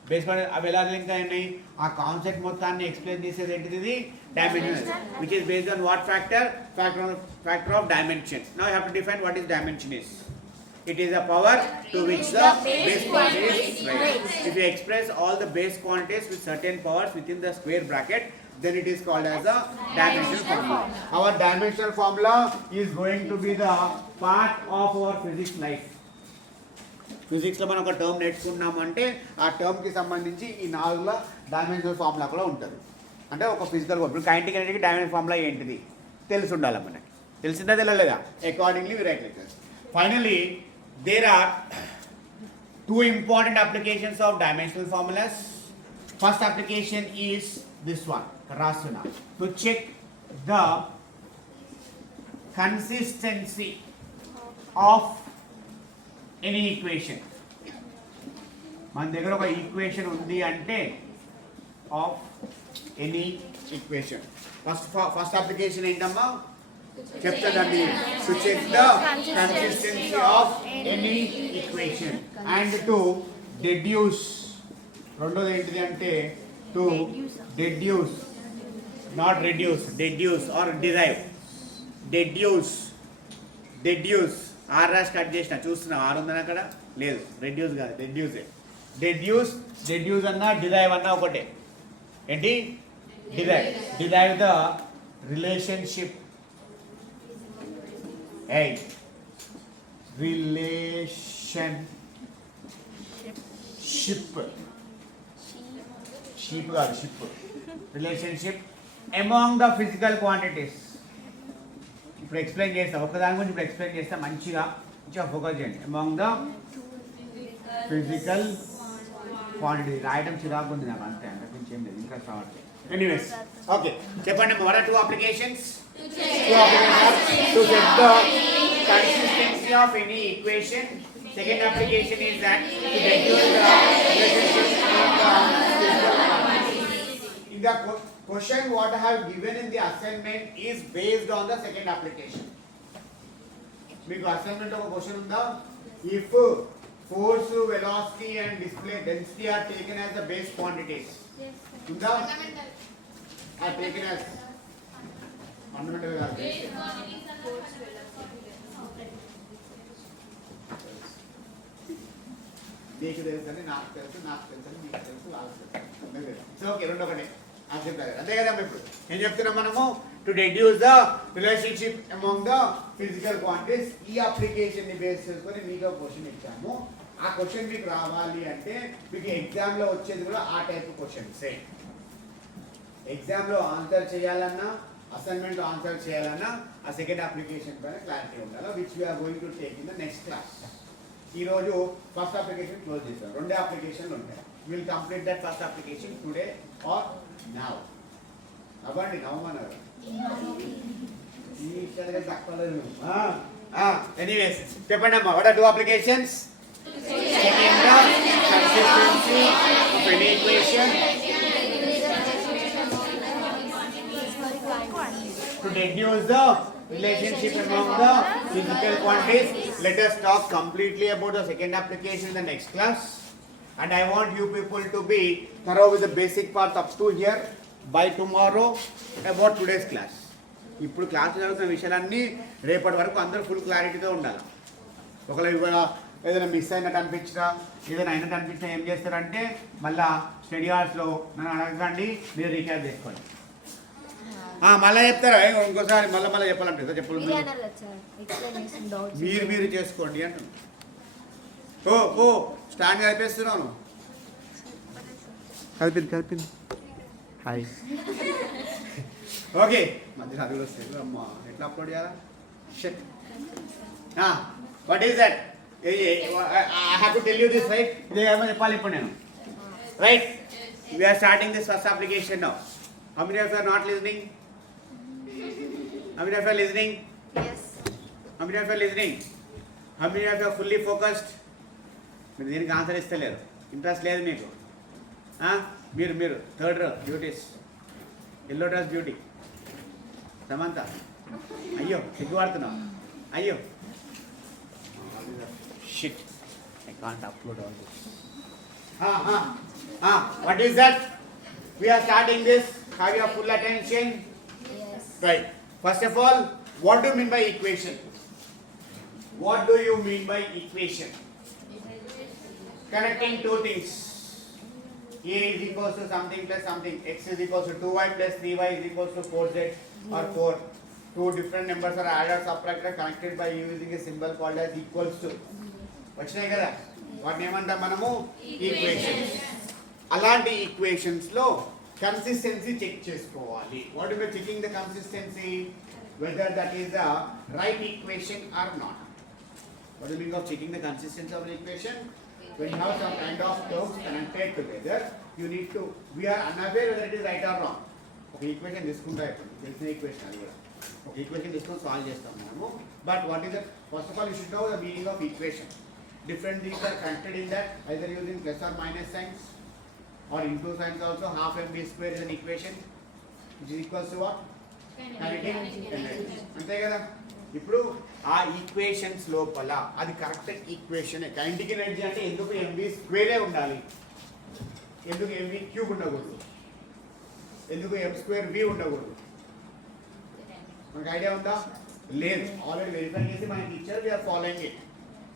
బేస్ పడి అవి ఎలా లింక్ అయినాయి, ఆ కాన్సెప్ట్ మొత్తాన్ని ఎక్స్ప్లెయిన్ చేసేది ఏంటిది? Dimension, which is based on what factor of dimension. Now you have to define what is dimension is. It is a power to which the base quantity is raised. If you express all the base quantities with certain powers within the square bracket, then it is called as a dimensional formula. Our dimensional formula is going to be the part of our physics life. Physics లో మనం ఒక టర్మ్ నేర్చుకున్నాం అంటే ఆ టర్మ్ కి సంబంధించి ఈ 4 dimensional formula కూడా ఉంటుంది. అంటే ఒక ఫిజికల్ ఇప్పుడు కైనెటిక్ ఎనర్జీకి డైమెన్షనల్ ఫార్ములా ఏంటిది తెలిసి ఉండాలి మనకి. తెలిసిందా తెలియలేదా? Accordingly we write like this. Finally there are 2 important applications of dimensional formulas. First application is this one, Rasuna, to check the consistency of any equation. మన దగ్గర ఒక ఈక్వేషన్ ఉంది అంటే of any equation. First application ఏంటమ్మా చెప్తానండి, to check the consistency of any equation and to deduce. రెండోది ఏంటిది అంటే టు deduce, not reduce, deduce or derive. deduce or రాసి కట్ చేసిన చూస్తున్నా, ఆర్ ఉందని అక్కడ లేదు, రెడ్యూస్ కాదు, డెడ్యూస్ అన్నా డిరైవ్ అన్నా ఒకటే. ఏంటి? డిరైవ్ ద రిలేషన్షిప్, షిప్ కాదు, ship, relationship among the physical quantities. ఇప్పుడు ఎక్స్ప్లెయిన్ చేస్తాం, ఒక్కదాని గురించి ఇప్పుడు ఎక్స్ప్లెయిన్ చేస్తాం, మంచిగా ఫోకస్ చేయండి. అమాంగ్ ద ఫిజికల్ క్వాంటిటీ రాయడం చిరాకు ఉంది నాకు, అంతే, అంతకుమించి ఏం లేదు, ఇంకా రావట్లేదు. ఎనీవేస్ ఓకే, చెప్పండి. what are 2 applications? To check the consistency of any equation Second application is that to reduce the relationship in the question what I have given in the assignment is based on the second application. మీకు assignment ఒక question ఉందా, if force velocity and display density are taken as the base quantities ఉందా, are taken as fundamental కాదు నీకు తెలుసు అని నాకు తెలుసు, నాకు తెలుసు అని నీకు తెలుసు, వాళ్ళకి తెలుసు. సో ఓకే, రెండు ఒకటే అంతే కదా. ఇప్పుడు ఏం చెప్తున్నాం మనము, to deduce the relationship among the physical quantities. ఈ అప్లికేషన్ ని బేస్ చేసుకొని మీకు క్వశ్చన్ ఇచ్చాము. ఆ క్వశ్చన్ మీకు రావాలి అంటే మీకు ఎగ్జామ్ లో వచ్చేది కూడా ఆ టైప్ క్వశ్చన్సే. ఎగ్జామ్ లో ఆన్సర్ చేయాలన్నా, అసైన్మెంట్ ఆన్సర్ చేయాలన్నా ఆ సెకండ్ అప్లికేషన్ పైన క్లారిటీ ఉండాలి, which we are going to take in the next class. ఈ రోజు ఫస్ట్ అప్లికేషన్ క్లోజ్ చేస్తాం, రెండే అప్లికేషన్లు ఉంటాయి. Will complete that first application today or now. అవ్వండి నవ్వమన్నారు ఈ విషయాలుగా తప్పలేదు. ఎనీవేస్ చెప్పండి అమ్మా, what are two applications? Consistency of any equation to deduce the relationship among the physical quantities. Let us talk completely about the second application in the next class, and I want you people to be thorough with the basic part up to here by tomorrow about today's class. ఇప్పుడు క్లాస్ జరుగుతున్న విషయాలన్నీ రేపటి వరకు అందరూ ఫుల్ క్లారిటీతో ఉండాలి. ఒకవేళ ఇవాళ ఏదైనా మిస్ అయినట్టు అనిపించినా, ఏదైనా అయినట్టు అనిపించినా ఏం చేస్తారంటే మళ్ళీ స్టడీ అవర్స్లో నన్ను అడగండి, మీరు రీక్యాప్ చేసుకోండి. మళ్ళీ చెప్తారా ఇంకోసారి మళ్ళీ చెప్పాలంటే చెప్పాలి, మీరు చేసుకోండి అంటున్నాను. ఓ స్టాండ్ కలిపేస్తున్నాను, కలిపింది హాయ్. ఓకే, మధ్యలో అది కూడా వస్తుంది అమ్మా, ఎట్లా అప్లోడ్ చేయాలా? Shut, what is that? I have to tell you this, right? Right? We are starting this first application now. How many of you are not listening? How many of you are listening? Yes. How many of you are listening? How many of you are fully focused? మీరు దీనికి ఆన్సర్ ఇస్తలేరు, ఇంట్రెస్ట్ లేదు మీకు. మీరు third row duties, yellow dress duty. Samantha అయ్యో సిగ్గుపడుతున్నావు, అయ్యో shit, I can't upload all this. What is that? We are starting this. Have your full attention? Yes. Right. First of all, what do you mean by equation? What do you mean by equation? Connecting two things. A is equals to something plus something. X is equals to 2y plus 3y is equals to 4z or 4. Two different numbers are added, subtracted, connected by using a symbol called as equals to. వచ్చినాయి కదా, వాటిని ఏమంటాం మనము? ఈక్వేషన్స్. అలాంటి equations లో consistency check చేసుకోవాలి. What you are checking the consistency, whether that is the right equation or not. What you mean of checking the consistency of the equation? when you have some kind of terms connected together, you need to, we are unaware whether it is right or wrong. ఒక ఈక్వేషన్ తీసుకుంటా, ఇప్పుడు తెలిసిన ఈక్వేషన్ అది కూడా ఒక ఈక్వేషన్ తీసుకొని సాల్వ్ చేస్తాం మనము. But what is the, first of all you should know the meaning of equation. Different things are connected in that, either using plus or minus signs or into signs also. Half mv square is an equation which is equals to what? Kinetic energy. అంతే కదా. ఇప్పుడు ఆ ఈక్వేషన్స్ లోపల అది correct equation. Kinetic energy అంటే ఎందుకు mv స్క్వేరే ఉండాలి, ఎందుకు mv క్యూబ్ ఉండకూడదు, ఎందుకు m స్క్వేర్ v ఉండకూడదు? మనకు ఐడియా ఉందా? లేదు. ఆల్రెడీ వెరిఫై చేసి మనకి ఇచ్చారు, వీఆర్ ఫాలోయింగ్ ఇట్.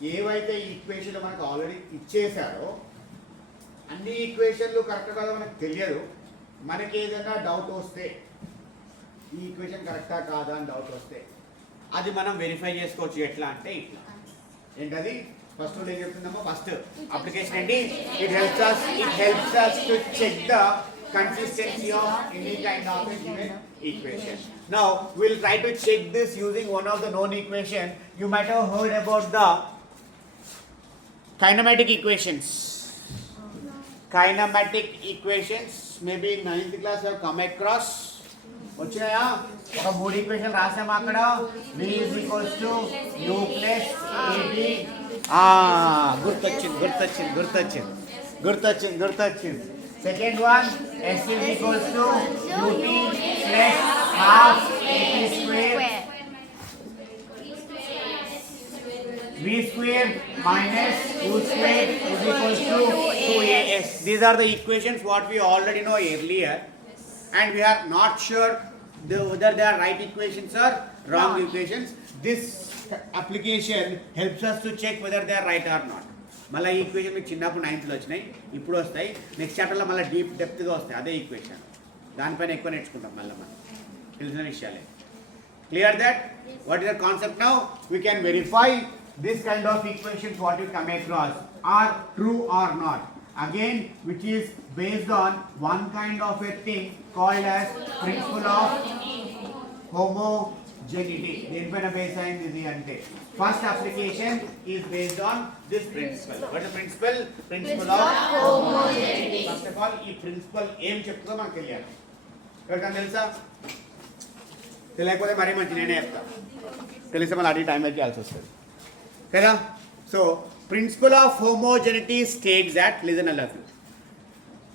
ఏవైతే ఈక్వేషన్లు మనకు ఆల్రెడీ ఇచ్చేసారో అన్ని ఈక్వేషన్లు కరెక్ట్ కాదో మనకు తెలియదు. మనకి ఏదైనా డౌట్ వస్తే, ఈ ఈక్వేషన్ కరెక్టా కాదా అని డౌట్ వస్తే అది మనం వెరిఫై చేసుకోవచ్చు. ఎట్లా అంటే ఇట్లా. ఏంటది? ఫస్ట్ ఏం చెప్తుందమ్మా, ఫస్ట్ అప్లికేషన్ ఏంటి? It helps us to check the consistency of any kind of a given equation. Now we'll try to check this using one of the known equation. You might have heard about the kinematic equations. Kinematic equations maybe in 9th class have come across. వచ్చాయా? ఒక మూడు ఈక్వేషన్ రాసాము అక్కడ. v is equals to u plus ab గుర్తొచ్చింది. Second one S is equals to UT plus half AP square V square minus U square is equals to 2AS. These are the equations what we already know earlier, and we are not sure whether they are right equations or wrong equations. This application helps us to check whether they are right or not. మళ్ళీ ఈ ఈక్వేషన్ మీకు చిన్నప్పుడు 9th వచ్చినాయి, ఇప్పుడు వస్తాయి. నెక్స్ట్ చాప్టర్లో మళ్ళీ డెప్త్గా వస్తాయి అదే ఈక్వేషన్. దానిపైన ఎక్కువ నేర్చుకుంటాం మళ్ళీ మనం తెలిసిన విషయాలే. Clear that what is the concept now? We can verify this kind of equations what you come across are true or not, again which is based on one kind of a thing called as principle of homogeneity. Denpana base ayindi idi ante first application is based on this principle. What is the principle? Principle of homogeneity. First of all ee principle em cheptudo manaku teliyali. ఎవరికైనా తెలుసా? తెలియకపోతే మరీ మంచి నేనే చెప్తా. తెలిస్తే మళ్ళీ అడిగి టైం అయితే చేయాల్సి వస్తుంది కదా. So principle of homogeneity states that, listen I love you.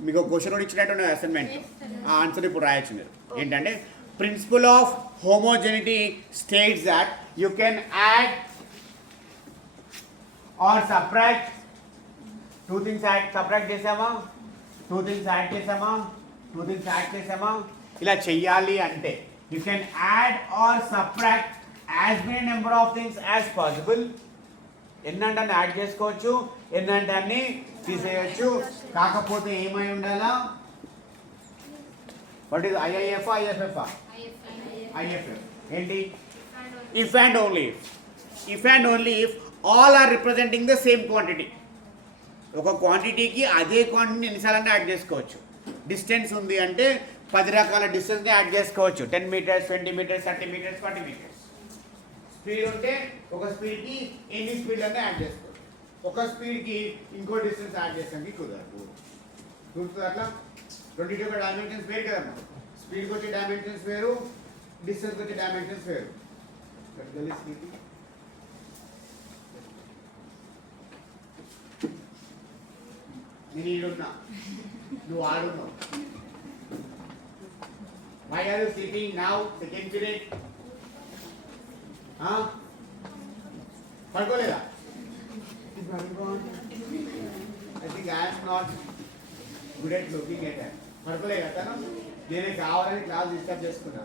మీకు ఒక క్వశ్చన్ కూడా ఇచ్చినట్టు అసైన్మెంట్, ఆ ఆన్సర్ ఇప్పుడు రాయొచ్చు మీరు. ఏంటంటే principle of homogeneity states that you can add or subtract two things subtract చేసామా, టూ థింగ్స్ యాడ్ చేసామా, ఇలా చెయ్యాలి అంటే you can add or subtract as many number of things as possible. ఎన్నంటే అన్ని యాడ్ చేసుకోవచ్చు, ఎన్నంటే అన్ని తీసేయచ్చు. కాకపోతే ఏమై ఉండాలా? What is IIF IFF? IFF. ఏంటి? If and only if all are representing the same quantity. ఒక క్వాంటిటీకి అదే క్వాంటిటీని ఎన్నిసార్లు యాడ్ చేసుకోవచ్చు. డిస్టెన్స్ ఉంది అంటే 10 రకాల డిస్టెన్స్ని యాడ్ చేసుకోవచ్చు. 10 meters, 20 meters, 30 meters, 40 meters. స్పీడ్ ఉంటే ఒక స్పీడ్కి ఎన్ని స్పీడ్లన్నీ యాడ్ చేసుకోవచ్చు. ఒక స్పీడ్కి ఇంకో డిస్టెన్స్ యాడ్ చేసానికి కుదరదు. గుర్తుంది అట్లా? 22 డైమెన్షన్స్ వేరు కదమ్మా. స్పీడ్కి వచ్చే డైమెన్షన్స్ వేరు, డిస్టెన్స్కి వచ్చే డైమెన్షన్స్ వేరు. నేను ఈడున్నా, నువ్వు ఆడున్నావు. Why are you sleeping now? Second period. పడుకోలేదా? I think I am not good at looking at that. పడుకోలేదా తను? నేనే కావాలని క్లాస్ డిస్టర్బ్ చేసుకున్నా.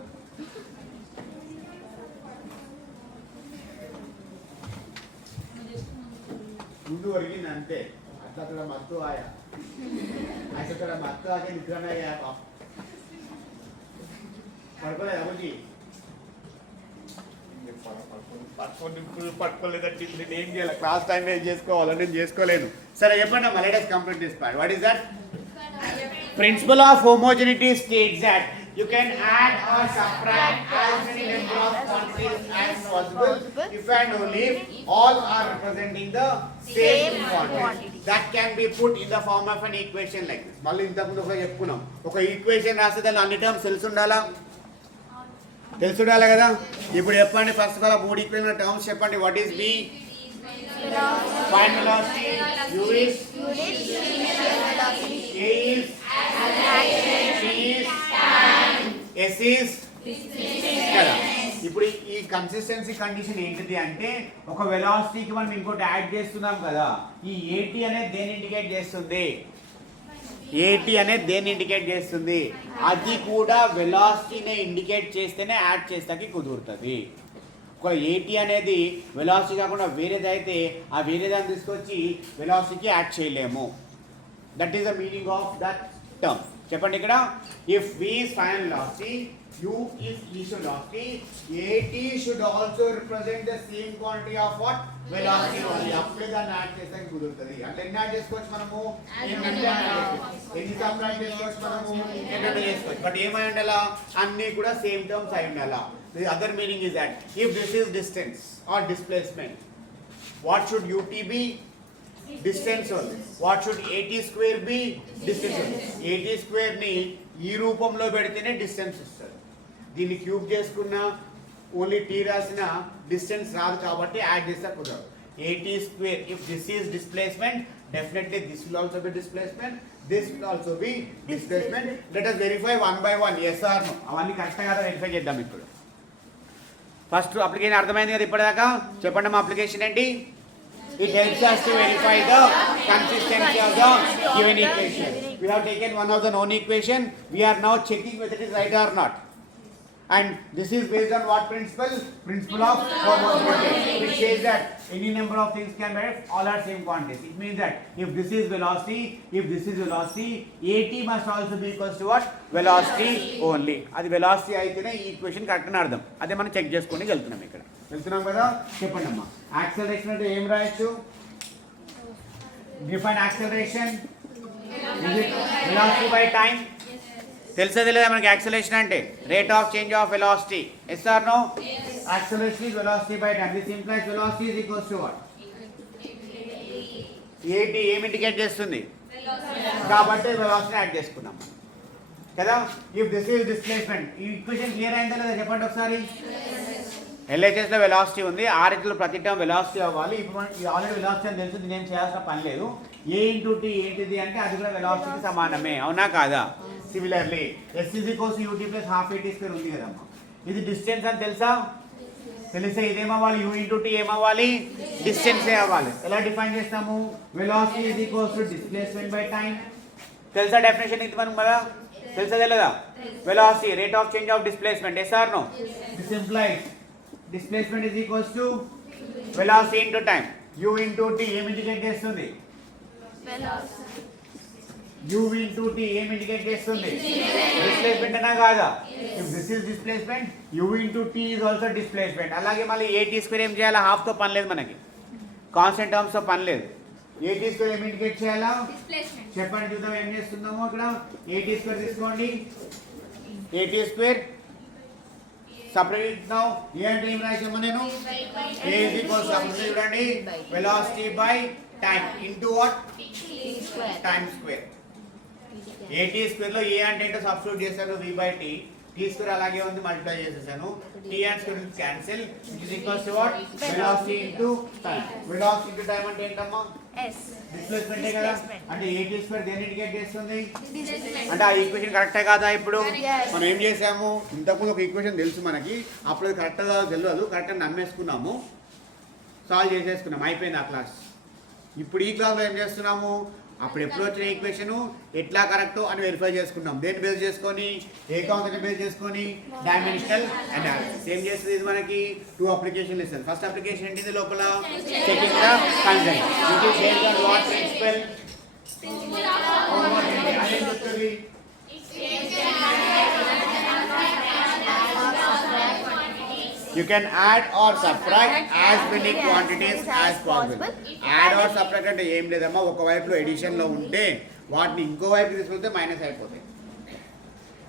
ముందు ఒరిగింది అంతే. అట్లా అక్కడ మత్తు ఆయా, అక్కడ మత్తు ఆకే నిద్రనయ్యా. పడుకోలేదా బుజ్జి? పట్టుకోలేదంటే నేను ఏం చేయాలి? క్లాస్ టైం వేస్ట్ చేసుకోవాలని నేను చేసుకోలేను. సరే చెప్పండి అమ్మా, let us complete this part. What is that? Principle of homogeneity states that you can add or subtract as many number of quantities as possible if and only if all are representing the same quantity. That can be put in the form of an equation like this. మళ్ళీ ఇంతకుముందు ఒక చెప్పుకున్నాం, ఒక ఈక్వేషన్ రాస్తే దాని అన్ని టర్మ్స్ తెలుసుండాలా కదా. ఇప్పుడు చెప్పండి, first of all 3 equation terms చెప్పండి. What is V? Final velocity. U is A is C is S is కదా. ఇప్పుడు ఈ కన్సిస్టెన్సీ కండిషన్ ఏంటిది అంటే, ఒక వెలాసిటీకి మనం ఇంకోటి యాడ్ చేస్తున్నాం కదా. ఈ ఏటీ అనేది దేన్ని ఇండికేట్ చేస్తుంది? అది కూడా వెలాసిటీనే ఇండికేట్ చేస్తేనే యాడ్ చేస్తాకి కుదురుతుంది. ఒక ఏటీ అనేది వెలాసిటీ కాకుండా వేరేదైతే ఆ వేరేదాన్ని తీసుకొచ్చి వెలాసిటీకి యాడ్ చేయలేము. That is the meaning of that term. చెప్పండి ఇక్కడ, if V is final velocity, U is initial velocity, AT should also represent the same quantity of what? Velocity only. అప్పుడే దాన్ని యాడ్ చేస్తానికి కుదురుతుంది. అంటే ఎన్ని యాడ్ చేసుకోవచ్చు మనము? ఎన్ని సబ్ట్రాక్ట్ చేసుకోవచ్చు మనము? ఎన్ని చేసుకోవచ్చు. బట్ ఏమై ఉండాలా? అన్నీ కూడా సేమ్ టర్మ్స్ అయి ఉండాలా. The other meaning is that if this is distance or displacement, what should UT be? Distance only. What should AT square be? Distance only. AT square ని ఈ రూపంలో పెడితేనే డిస్టెన్స్ వస్తుంది. దీన్ని క్యూబ్ చేసుకున్నా ఓన్లీ టీ రాసిన డిస్టెన్స్ రాదు కాబట్టి యాడ్ చేస్తే కుదరదు. AT square. If this is displacement, definitely this will also be displacement. This will also be displacement. Let us verify one by one. Yes or no. అవన్నీ కరెక్ట్ గా వెరిఫై చేద్దాం ఇప్పుడు. ఫస్ట్ అప్లికేషన్ అర్థమైంది కదా ఇప్పటిదాకా? చెప్పండి మా అప్లికేషన్ ఏంటి? It helps us to verify the consistency of the given equation. We have taken one of the known equation. We are now checking whether it is right or not. And this is based on what principle? Principle of homogeneity, which says that any number of things can be all are same quantities. It means that if this is velocity, AT must also be equals to what? Velocity only. అది velocity అయితేనే ఈ equation correct అని అర్థం. అదే మనం చెక్ చేసుకొని వెళ్తున్నాం ఇక్కడ. వెళ్తున్నాం కదా? చెప్పండి అమ్మా. యాక్సలరేషన్ అంటే ఏం రాయొచ్చు? Define acceleration velocity by time. తెలుసా తెలియదా మనకి యాక్సలరేషన్ అంటే? Rate of change of velocity. Yes or no? Acceleration is velocity by time. This implies velocity is equals to what? AT ఏం ఇండికేట్ చేస్తుంది? కాబట్టి వెలాసిటీ యాడ్ చేసుకున్నాం కదా. If this is displacement. ఈ ఈక్వేషన్ క్లియర్ అయిందా లేదా చెప్పండి ఒకసారి. LHS లో వెలాసిటీ ఉంది, RH లో ప్రతి టర్మ్ వెలాసిటీ అవ్వాలి. ఇప్పుడు మనకి ఆల్రెడీ వెలాసిటీ అని తెలుసు, దీని ఏం చేయాల్సిన పని లేదు. A ఇంటూ T ఏంటిది అంటే అది కూడా వెలాసిటీకి సమానమే, అవునా కాదా? Similarly S is equals to UT plus half AT square ఉంది కదమ్మా. ఇది డిస్టెన్స్ అని తెలుసా? తెలిసే ఇదేమవ్వాలి? U ఇంటూ T ఏమవ్వాలి? డిస్టెన్స్ ఏ అవ్వాలి. ఎలా డిఫైన్ చేస్తాము? Velocity is equals to displacement by time. తెలుసా డెఫినేషన్ ఇది మనం కదా? తెలుసా తెలియదా? Velocity rate of change of displacement. Yes or no? This implies displacement is equals to velocity into time. U into T ఏం ఇండికేట్ చేస్తుంది? U into T ఏం indicate చేస్తుంది? డిస్ప్లేస్మెంట్ అనా కాదా? if this is displacement, U into T is also displacement. అలాగే మళ్ళీ AT square ఏం చేయాలా? హాఫ్ తో పని లేదు మనకి, కాన్స్టెంట్ టర్మ్స్ తో పని లేదు. AT స్క్వేర్ ఏం ఇండికేట్ చేయాలా? చెప్పండి చూద్దాం ఏం చేస్తున్నామో ఇక్కడ. AT స్క్వేర్ తీసుకోండి. AT square separate now. A అంటే ఏం రాసాము నేను? A is equals to చూడండి velocity by time into what? Time square. AT square లో A అంటే ఏంటో సబ్స్టిట్యూట్ చేశాను, V by T. T square అలాగే ఉంది, మల్టిప్లై చేసేసాను. T and square cancel. It is equals to what? Velocity into time. Velocity into time అంటే ఏంటమ్మా? డిస్ప్లేస్మెంట్ కదా. అంటే AT స్క్వేర్ దేన్ని ఇండికేట్ చేస్తుంది? అంటే ఆ ఈక్వేషన్ కరెక్టే కాదా? ఇప్పుడు మనం ఏం చేసాము, ఇంతకుముందు ఒక ఈక్వేషన్ తెలుసు మనకి, అప్పుడు అది కరెక్ట్ గా తెలియదు, కరెక్ట్గా నమ్మేసుకున్నాము, సాల్వ్ చేసేసుకున్నాము, అయిపోయింది ఆ క్లాస్. ఇప్పుడు ఈ క్లాస్లో ఏం చేస్తున్నాము, అప్పుడు ఎప్పుడు వచ్చిన ఈక్వేషన్ ఎట్లా కరెక్ట్ అని వెరిఫై చేసుకున్నాం. దేన్ని బేస్ చేసుకొని? ఏకాంకని బేస్ చేసుకొని డైమెన్షనల్ అనాలిసిస్. ఏం చేస్తుంది ఇది మనకి? 2 అప్లికేషన్ ఇస్తుంది. ఫస్ట్ అప్లికేషన్ ఏంటిది లోపల? Checking the consent. It is based on what principle? Homogeneity. అదేం చెప్తుంది? You can add or subtract as many quantities as possible. Add or subtract అంటే ఏం లేదమ్మా, ఒక వైపులో ఎడిషన్ లో ఉంటే వాటిని ఇంకో వైపు తీసుకెళ్తే మైనస్ అయిపోతాయి.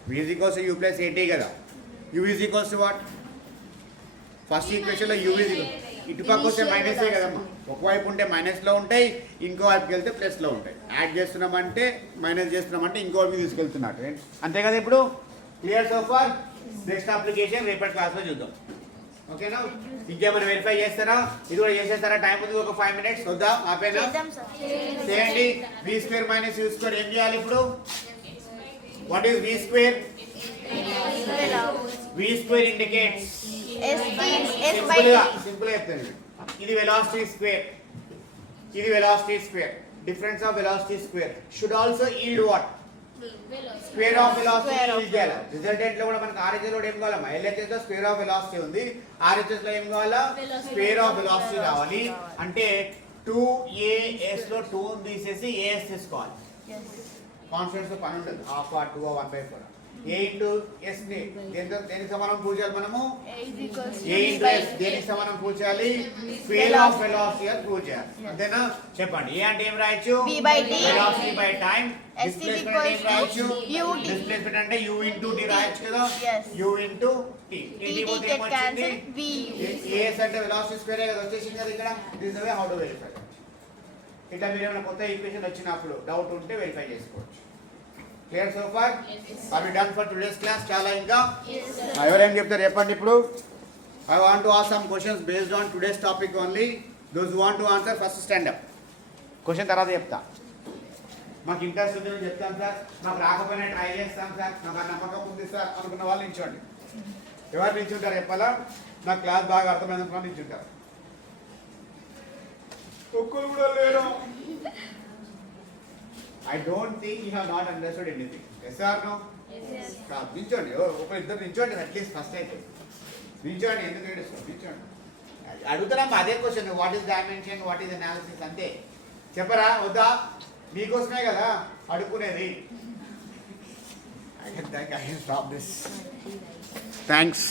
V is equals to U plus AT కదా. U is equals to what? First equation లో U is ఇటు పక్క వస్తే మైనస్ కదమ్మా. ఒకవైపు ఉంటే మైనస్ లో ఉంటాయి, ఇంకో వైపుకి వెళ్తే ప్లస్ లో ఉంటాయి. యాడ్ చేస్తున్నామంటే మైనస్ చేస్తున్నామంటే ఇంకో వైపు తీసుకెళ్తున్నట్టు, అంతే కదా. ఇప్పుడు clear so far. Next application రేపటి క్లాస్ లో చూద్దాం, ఓకేనా? ఇంకేమైనా వెరిఫై చేస్తారా? ఇది కూడా చేసేస్తారా? టైం ఉంది, ఒక 5 minutes. వద్దా? ఆపేనా? చేయండి. V square minus U square ఏం చేయాలి ఇప్పుడు? What is V square? V square indicates simple గా చెప్తాను. ఇది వెలాసిటీ స్క్వేర్, ఇది velocity square. Difference of velocity square should also yield what? Square of velocity yield చేయాలి. రిజల్టెంట్ లో కూడా మనకి RHS లో ఏం కావాలమ్మా? LHS లో స్క్వేర్ ఆఫ్ వెలాసిటీ ఉంది, RHS లో ఏం కావాలా? స్క్వేర్ ఆఫ్ వెలాసిటీ రావాలి. అంటే 2AS లో 2 తీసేసి AS తీసుకోవాలి. కాన్స్టెంట్స్ లో పని ఉంటుంది, half or 2 1/4. A into S ని దేనికి సమానం పూజాలి మనము? A ఇంటూ S దేనికి సమానం పూజాలి? స్క్వేర్ ఆఫ్ వెలాసిటీ అని పూజాలి, అంతేనా? చెప్పండి. A అంటే ఏం రాయొచ్చు? Velocity by time. డిస్ప్లేస్మెంట్ అంటే ఏం రాయొచ్చు? డిస్ప్లేస్మెంట్ అంటే U ఇంటూ T రాయొచ్చు కదా. U into T. T పోతే ఏమొచ్చింది? AS అంటే వెలాసిటీ స్క్వేర్ కదా వచ్చేసింది కదా ఇక్కడ. This the way how to verify. ఇట్లా మీరు ఏమైనా కొత్త ఈక్వేషన్ వచ్చినప్పుడు డౌట్ ఉంటే వెరిఫై చేసుకోవచ్చు. Clear so far? Are we done for today's class? చాలా ఇంకా ఎవరేం చెప్తారు చెప్పండి ఇప్పుడు. I want to ask some questions based on today's topic only. Those want to answer first stand up. Question తర్వాత చెప్తా. మాకు ఇంట్రెస్ట్ ఉంది మేము చెప్తాం సార్, మాకు రాకపోయినా ట్రై చేస్తాం సార్, నాకు ఆ నమ్మకం ఉంది సార్ అనుకున్న వాళ్ళు నిల్చోండి. ఎవరు నిల్చుంటారు చెప్పాలా? నాకు క్లాస్ బాగా అర్థమైంది అనుకున్న నిల్చుంటారు. ఒక్కరు కూడా లేరు. I don't think you have not understood anything. Yes or no? నిల్చోండి, ఒక ఇద్దరు నిల్చోండి అట్లీస్ట్ ఫస్ట్ అయితే. నిల్చోండి, ఎందుకు ఏడుస్తారు? నిల్చోండి. అడుగుతారమ్మా అదే question, what is dimension, what is analysis అంతే. చెప్పరా వద్దా? మీకోసమే కదా అడుక్కునేది. I can stop this. Thanks.